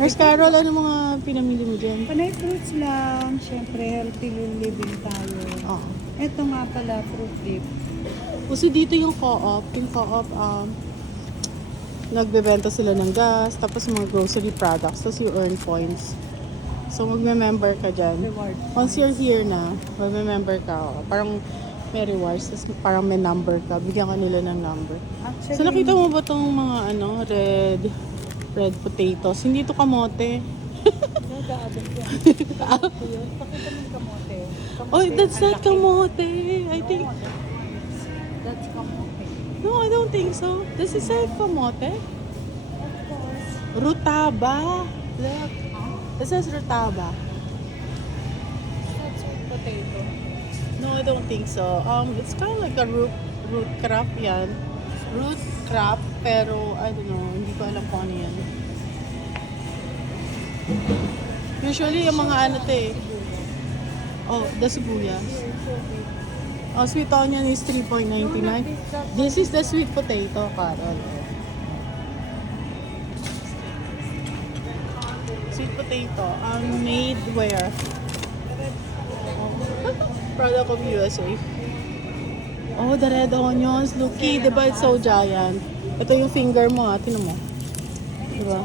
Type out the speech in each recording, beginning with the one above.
Nurse Carol, ano mga pinamili mo dyan? Panay fruits lang. Siyempre, healthy living tayo. Oo. Ito nga pala, fruit dip. Kasi dito yung co-op. Yung co-op, nagbebenta sila ng gas, tapos mga grocery products, tapos you earn points. So, magme-member ka dyan. Reward. Once you're here na, magme-member ka. Parang may rewards, tapos parang may number ka. Bigyan ka nila ng number. Actually, So, nakita mo ba itong mga red potatoes? Hindi to kamote. nag-a-adap yan. Pakita mo yung kamote. Oh, that's ang not laki. kamote. I think, That's kamote. no, I don't think so. Does it say kamote? Of course. Rutaba. Look. It says rutaba. That's sweet potato. No, I don't think so. It's kind of like a root crop yan. Root crop, pero I don't know, hindi ko alam kung ano yan. Usually, yung mga ano to eh. Oh, the sibuyas. Oh, sweet onion is 3.99. This is the sweet potato, Carol. Sweet potato. Made where? Product of USA. Oh, the red onions. Looky, diba it's so giant? Ito yung finger mo, tinan mo. Diba?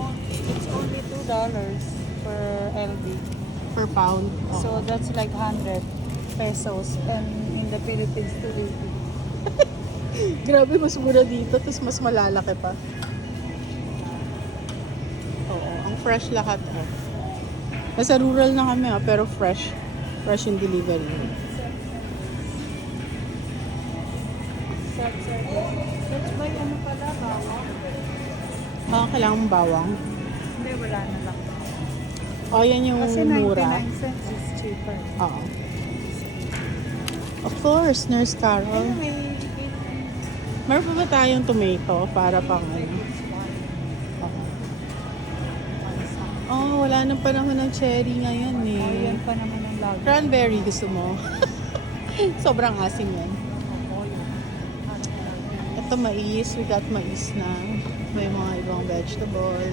It's only $2 per LB. Per pound. Oh. So that's like 100 pesos. And in the Philippines, 280. Grabe, mas mura dito, tapos mas malalaki pa. Oo, ang fresh lahat. Oh. Nasa rural na kami pero fresh. Fresh in delivery. That's why ano pala, bawang? Kailangan mong bawang. Hindi, wala na lang. Oh, yan yung Kasi mura. 99 cents is cheaper. Oo. Of course, Nurse Carol. Anyway, Meron pa ba tayong tomato para pang ano? Oh, wala nang panahon ng cherry ngayon eh. yan pa naman ang lagi. Cranberry gusto mo? Sobrang asim yan. Ito mais, we got mais na. May mga ibang vegetable.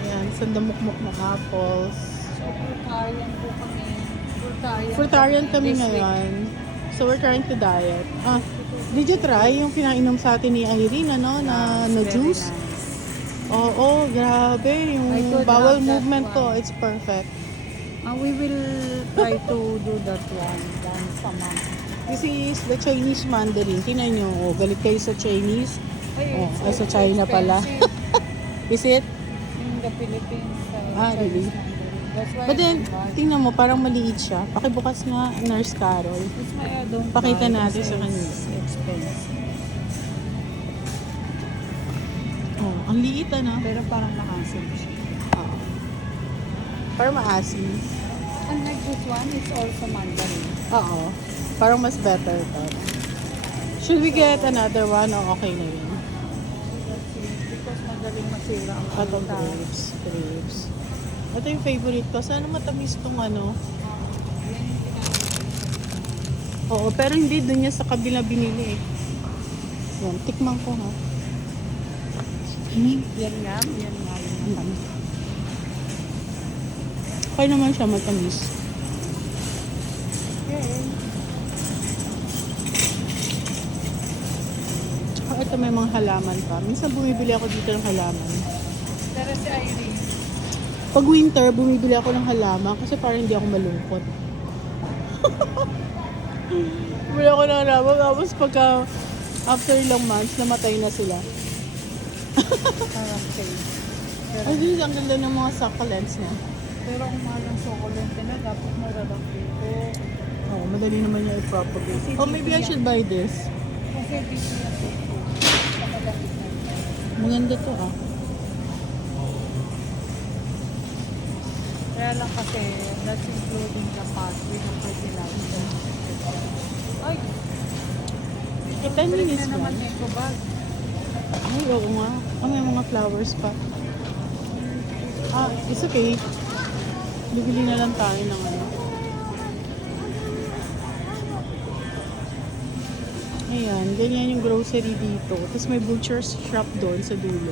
Ayan, sandamukmuk na apples. So, fruitarian po kami. Fruitarian kami this week. ngayon. So we're trying to diet. Did you try yung pinainom sa atin ni Irene, ano, na Very juice? nice. Oo, grabe. I Yung could bowel have that movement ko, one. it's perfect. We will try to do that one once a month. This is the Chinese mandarin. Tingnan nyo, oh, galit kayo sa Chinese. Oh, ay sa China pala. Is it? In the Philippines. Really? That's why But then, I buy. tingnan mo, parang maliit siya. Pakibukas nga, Nurse Carol. That's why I don't Pakita buy natin kasi sa kanila. it's expensive. Oh, ang liit ano? Pero parang nakasim siya. Oo. Parang maasim. Unlike this one, it's also mandarin. Oo. Parang mas better to. Should we get another one o okay na yun? Let's see, because madaling masira ang Ito prutas. grapes. Ito yung favorite ko. Sana matamis tong ano. Yan yung pinaka- Oo, pero hindi dun niya sa kabila binili eh. Yan, tikman ko ha. Yan nga yun. Ang dami. Okay naman siya matamis. Okay. Tsaka ito may mga halaman pa. Minsan bumibili ako dito ng halaman. Pero si Irene, Pag winter, bumibili ako ng halaman kasi parang hindi ako malungkot. Bumili ako ng halaman tapos pagka after ilang months, namatay na sila. parang cake. Pero, Ay, this, ang ganda ng mga succulents na. pero kung mahal ang succulent na, dapat maralang dito. Oh, madali naman niya i-propagate. Kasi Oh, maybe I should buy this. Kasi dito yan dito. Nakalapit na ito. Maganda to ah. Kaya lang kasi, that's including the pot with the fertilizer. Ay! 10 Balik minutes na naman lang. eco bag. Ay, oo nga. Oh, may mga flowers pa. It's okay. Bibili na lang tayo ng ano. Ayan, ganyan yung grocery dito. Tapos may butcher's shop doon sa dulo.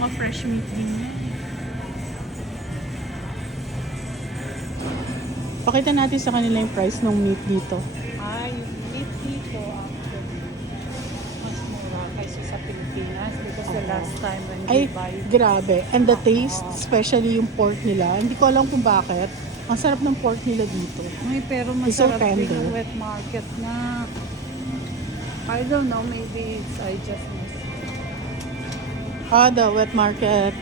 Mga fresh meat din yan. Pakita natin sa kanila yung price ng meat dito. Yung meat dito actually mas mura kaysa sa Pilipinas because the last time when Ay, we buy grabe. And the taste, especially yung pork nila. Hindi ko alam kung bakit. Ang sarap ng pork nila dito. Ay, pero It's so masarap din tender. yung wet market na I don't know, maybe it's I just miss The wet market,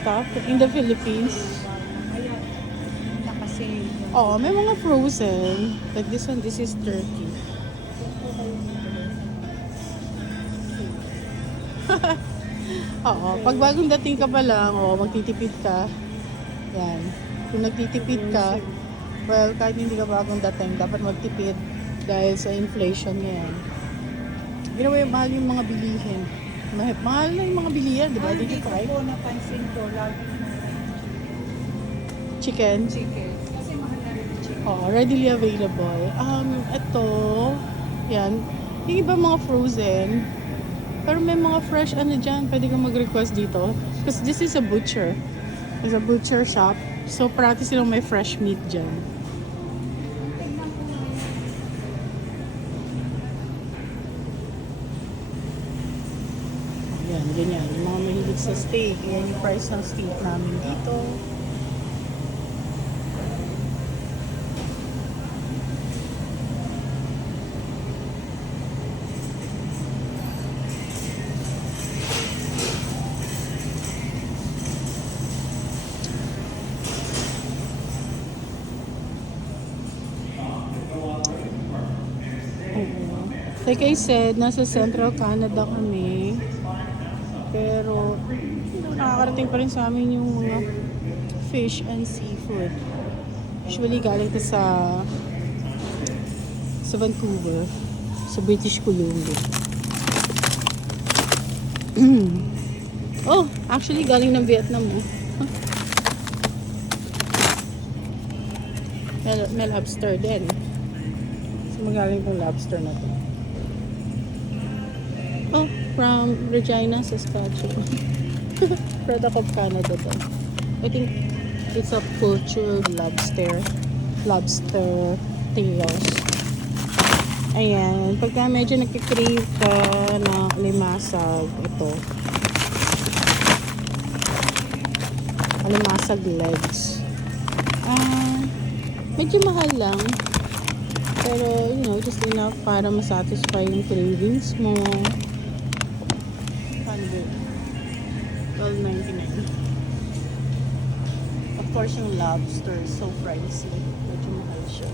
stuff in the Philippines. ayan nakasale Oh, may mga frozen. Like this one, this is turkey. Oo, pag bagong dating ka pa lang, magtitipid ka. Yan. Kung nagtitipid ka, well, kahit hindi ka bagong dating, dapat magtipid dahil sa inflation ngayon. Ginawa yung mahal yung mga bilihin. Mahal na yung mga bilihan, di ba? Did you try? ko napansin ko lagi Chicken? chicken kasi mahal na rin yung chicken. Readily available. Ito, yan. Yung iba mga frozen. Pero may mga fresh dyan. Pwede kang mag-request dito. Because this is a butcher. It's a butcher shop. So, parati silang may fresh meat dyan. Yan, ganyan. Yung mga mahilig sa steak. Yan yung price ng steak namin dito. Like I said, nasa Central Canada kami. Pero, nakakarating pa rin sa amin yung mga fish and seafood. Usually, galing to sa Vancouver, sa British Columbia. Oh, actually, galing ng Vietnam. May lobster din. So, magaling tong lobster na to. Oh, from Regina, Saskatchewan. Product of Canada to. I think it's a cultured lobster tails. Ayan, pagka medyo nagkikrave ka na limasag, ito. Limasag legs. Medyo mahal lang. Pero, just enough para masatisfy yung cravings mo. $12.99. Of course, yung lobster is so pricey. Medyo mahal siya.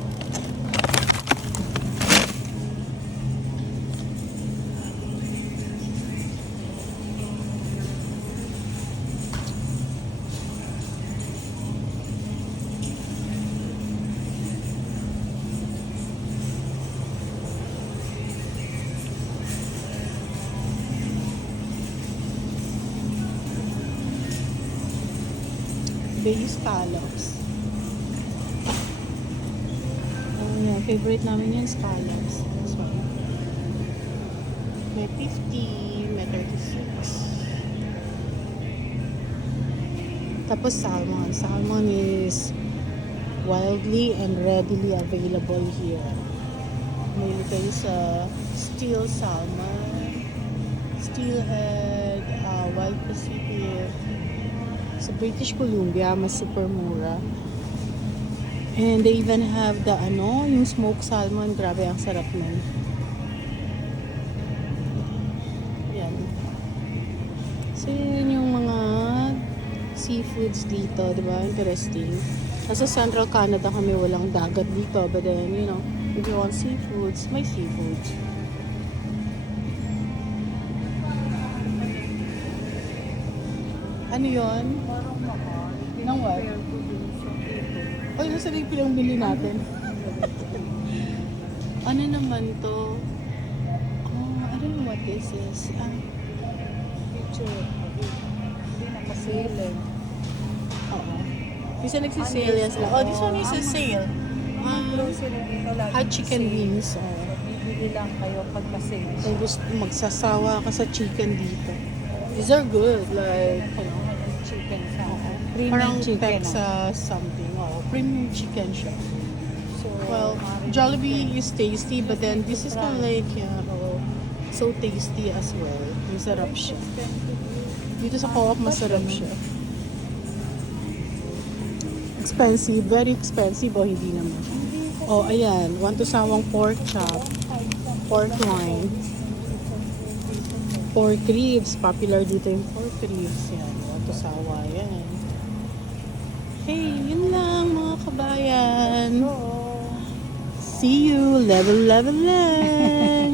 Bay scallops. Yeah, favorite namin yung scallops. This one. May 50, may 36. Tapos salmon. Salmon is wildly and readily available here. May kayo sa steel salmon, steelhead, wild Pacific. Sa British Columbia, mas super mura. And they even have the yung smoked salmon. Grabe, ang sarap nun. Yan. So, yun yung mga seafoods dito, di ba? Interesting. Nasa Central Canada kami, walang dagat dito. But then, if you want seafoods, may seafoods. Ano yun? Parang mahal. Nang what? Compare to dun sa dito. Oy, nasa rin pinang bili natin. Ano naman to? I don't know what this is. Picture. Hindi nakasale. Oo. Isa nagsisale yan sila. Oh, this one is a sale. Grocery dito lagi Hot chicken sale. wings. Dito bili lang kayo pagka-sale. Kung gusto magsasawa ka sa chicken dito. These are good. Like, Ano, yung chicken sa premium parang chicken. Texas something. Oh, premium chicken siya. So, Well, maaari Jollibee din. is tasty, but then this is kind of like, so tasty as well. Masarap siya. Dito sa co-op, masarap siya. Expensive, very expensive o hindi naman. Oh, ayan, want to sawang pork chop, pork loin, pork ribs. Popular dito yung pork ribs. Yan, want to sawa yan. Hey, yun lang mga kabayan. See you, level, level, level.